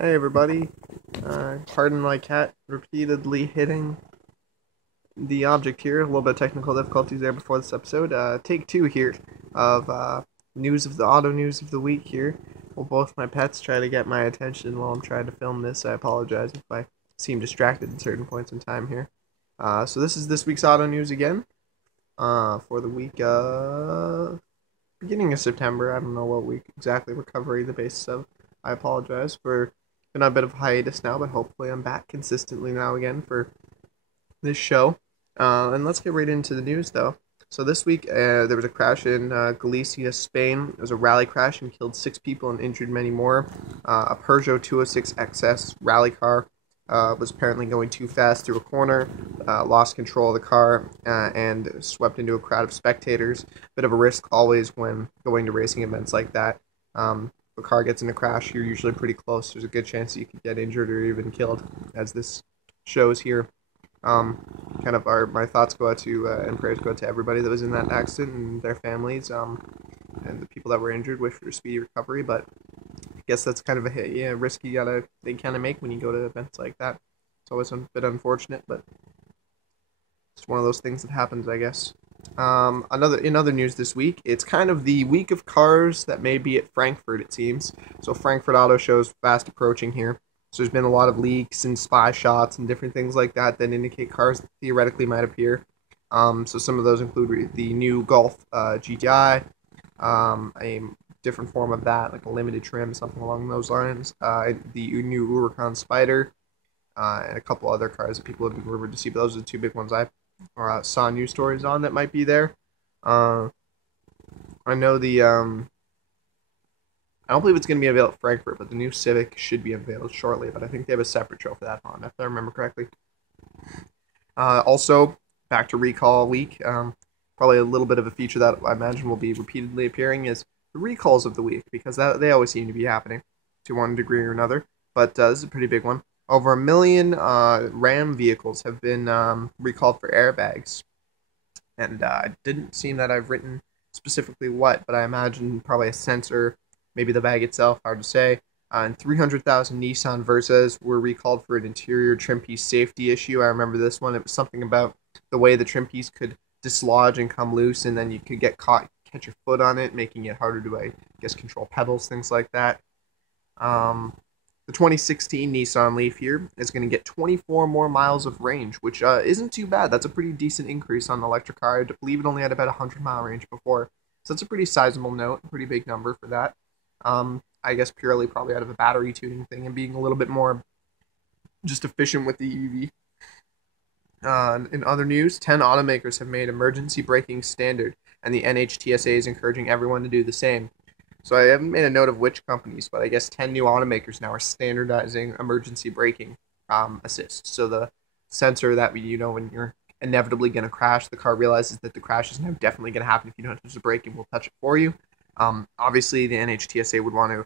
Hey everybody, pardon my cat repeatedly hitting the object here. A little bit of technical difficulties there before this episode. Take two here of news of the auto news of the week here. Well, both my pets try to get my attention while I'm trying to film this. I apologize if I seem distracted at certain points in time here. So this is this week's auto news again, for the week beginning of September. I don't know what week exactly we're covering the basis of. I apologize for been on a bit of hiatus now, but hopefully I'm back consistently now again for this show. And let's get right into the news though. So this week there was a crash in Galicia, Spain. It was a rally crash and killed 6 people and injured many more. A Peugeot 206 XS rally car was apparently going too fast through a corner, lost control of the car, and swept into a crowd of spectators. Bit of a risk always when going to racing events like that. If a car gets in a crash, you're usually pretty close. There's a good chance that you could get injured or even killed, as this shows here. Um, kind of my thoughts go out to and prayers go out to everybody that was in that accident and their families. And the people that were injured, wish for a speedy recovery. But I guess that's kind of a risk you gotta they kind of make when you go to events like that. It's always a bit unfortunate, but it's one of those things that happens, I guess. In other news this week, it's kind of the week of cars that may be at Frankfurt, it seems. So Frankfurt Auto Show is fast approaching here. So there's been a lot of leaks and spy shots and different things like that that indicate cars that theoretically might appear. So some of those include the new Golf GTI, a different form of that, like a limited trim, something along those lines. The new Huracan Spider, and a couple other cars that people have been rumored to see. But those are the two big ones I saw news stories on that might be there. Uh, I know I don't believe it's going to be available at Frankfurt, but the new Civic should be unveiled shortly. But I think they have a separate show for that on, if I remember correctly. Also, back to recall week. Probably a little bit of a feature that I imagine will be repeatedly appearing is the recalls of the week, because they always seem to be happening to one degree or another. But this is a pretty big one. Over 1 million Ram vehicles have been recalled for airbags, and it didn't seem that I've written specifically what, but I imagine probably a sensor, maybe the bag itself, hard to say. And 300,000 Nissan Versas were recalled for an interior trim piece safety issue. I remember this one. It was something about the way the trim piece could dislodge and come loose, and then you could get caught, catch your foot on it, making it harder to, I guess, control pedals, things like that. Um, the 2016 Nissan Leaf here is going to get 24 more miles of range, which isn't too bad. That's a pretty decent increase on the electric car. I believe it only had about a 100-mile range before. So that's a pretty sizable note, a pretty big number for that. I guess purely probably out of a battery tuning thing and being a little bit more just efficient with the EV. In other news, 10 automakers have made emergency braking standard, and the NHTSA is encouraging everyone to do the same. So I haven't made a note of which companies, but I guess 10 new automakers now are standardizing emergency braking assist. So the sensor that when you're inevitably going to crash, the car realizes that the crash is now definitely going to happen if you don't touch the brake, and will touch it for you. Obviously, the NHTSA would want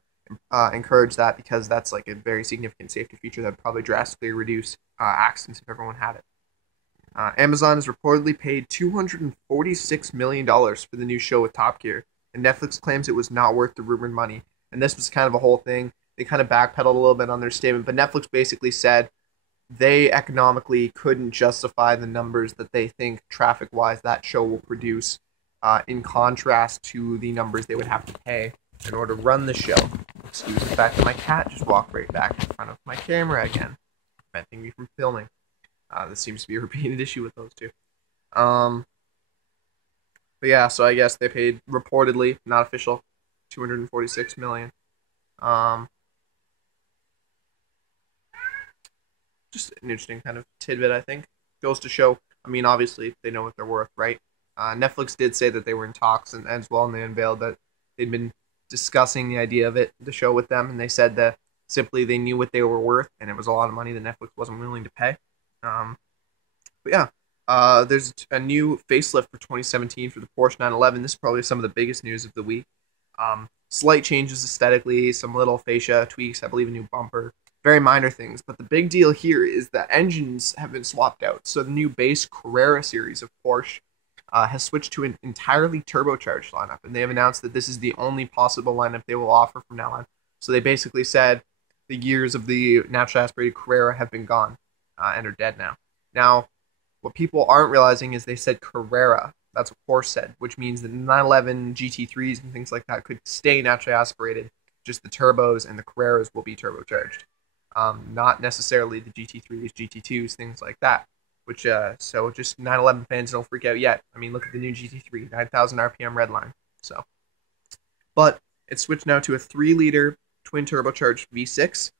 to encourage that, because that's like a very significant safety feature that would probably drastically reduce accidents if everyone had it. Amazon has reportedly paid $246 million for the new show with Top Gear, and Netflix claims it was not worth the rumored money. And this was kind of a whole thing. They kind of backpedaled a little bit on their statement, but Netflix basically said they economically couldn't justify the numbers that they think traffic-wise that show will produce, in contrast to the numbers they would have to pay in order to run the show. Excuse the fact that my cat just walked right back in front of my camera again, preventing me from filming. This seems to be a repeated issue with those two. Um, but yeah, so I guess they paid reportedly, not official, 246 million. Um, just an interesting kind of tidbit, I think. Goes to show. I mean, obviously they know what they're worth, right? Netflix did say that they were in talks and as well, and they unveiled that they'd been discussing the idea of the show with them, and they said that simply they knew what they were worth, and it was a lot of money that Netflix wasn't willing to pay. Um, but yeah, there's a new facelift for 2017 for the Porsche 911. This is probably some of the biggest news of the week. Slight changes aesthetically, some little fascia tweaks, I believe a new bumper, very minor things. But the big deal here is that engines have been swapped out. So the new base Carrera series of Porsche has switched to an entirely turbocharged lineup, and they have announced that this is the only possible lineup they will offer from now on. So they basically said the years of the naturally aspirated Carrera have been gone and are dead now. Now, what people aren't realizing is they said Carrera. That's what Porsche said, which means that 911 GT3s and things like that could stay naturally aspirated. Just the turbos and the Carreras will be turbocharged. Not necessarily the GT3s, GT2s, things like that. Which so just 911 fans don't freak out yet. I mean, look at the new GT3, 9,000 RPM redline. So, but it's switched now to a 3-liter twin turbocharged V6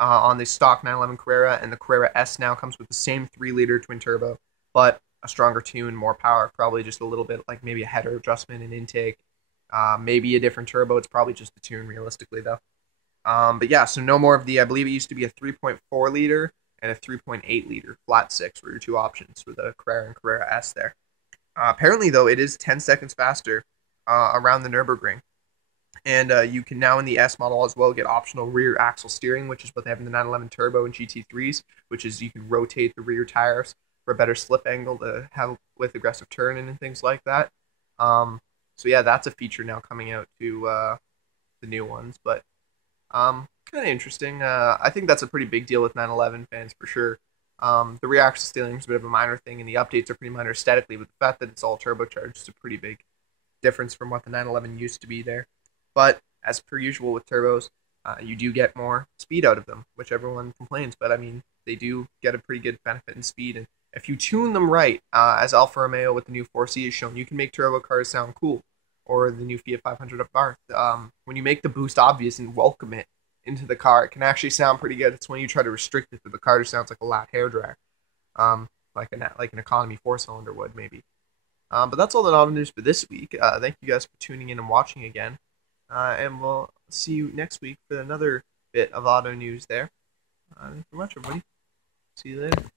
on the stock 911 Carrera, and the Carrera S now comes with the same 3-liter twin turbo, but a stronger tune, more power, probably just a little bit like maybe a header adjustment and intake, maybe a different turbo. It's probably just the tune, realistically though. But yeah, so no more of the. I believe it used to be a 3.4 liter and a 3.8 liter flat six were your two options for the Carrera and Carrera S there. Apparently, though, it is 10 seconds faster around the Nürburgring. And you can now in the S model as well get optional rear axle steering, which is what they have in the 911 Turbo and GT3s, which is you can rotate the rear tires for a better slip angle to have with aggressive turning and things like that. So yeah, that's a feature now coming out to the new ones, but kind of interesting. I think that's a pretty big deal with 911 fans for sure. The rear axle steering is a bit of a minor thing, and the updates are pretty minor aesthetically, but the fact that it's all turbocharged is a pretty big difference from what the 911 used to be there. But as per usual with turbos, you do get more speed out of them, which everyone complains. But I mean, they do get a pretty good benefit in speed, and if you tune them right, as Alfa Romeo with the new 4C has shown, you can make turbo cars sound cool, or the new Fiat 500 Abarth. When you make the boost obvious and welcome it into the car, it can actually sound pretty good. It's when you try to restrict it that the car just sounds like a loud hair dryer, like an economy 4-cylinder would maybe. But that's all the auto news for this week. Thank you guys for tuning in and watching again. And we'll see you next week for another bit of auto news there. Thank you very much, everybody. See you later.